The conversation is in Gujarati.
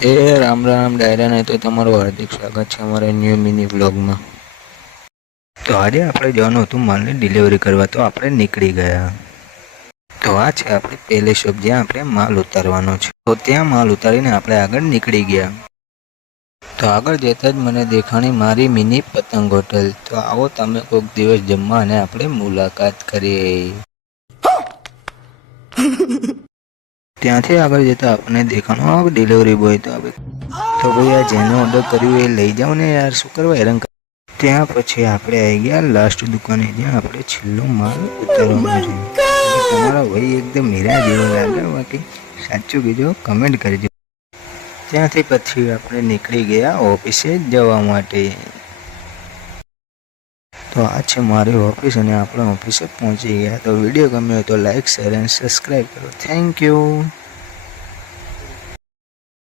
એ રામ રામ ડાયરા ને તો તમારું હાર્દિક સ્વાગત છે અમારા ન્યૂ મિની વ્લોગમાં। તો આજે આપણે જવાનું હતું માલની ડિલિવરી કરવા, તો આપણે નીકળી ગયા। તો આ છે આપણી પહેલી શોપ જ્યાં આપણે માલ ઉતારવાનો છે। તો ત્યાં માલ ઉતારીને આપણે આગળ નીકળી ગયા। તો આગળ જતાં જ મને દેખાણી મારી મિની પતંગ હોટલ। તો આવો તમે કોઈક દિવસ જમવા અને આપણે મુલાકાત કરીએ। ત્યાંથી આગળ જતાં આપણને દેખાણો આ ડિલિવરી બોય। તો ભાઈ આ જેને ઓર્ડર કર્યું એ લઈ જાઓ ને યાર, શું કરવા હેરાન। ત્યાં પછી આપણે આવી ગયા લાસ્ટ દુકાને જ્યાં આપણે છેલ્લો માલ ઉતારવાનો છે। તમારા ભાઈ એકદમ હીરા જેવો લાગે, બાકી સાચું કીધું કમેન્ટ કરજો। ત્યાંથી પછી આપણે નીકળી ગયા ઓફિસે જવા માટે। તો આ છે મારી ઓફિસ અને આપણે ઓફિસે પહોંચી ગયા। તો વિડીયો ગમ્યો તો લાઈક, શેર અને સબસ્ક્રાઈબ કરો। Thank you.